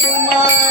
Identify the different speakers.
Speaker 1: 是吗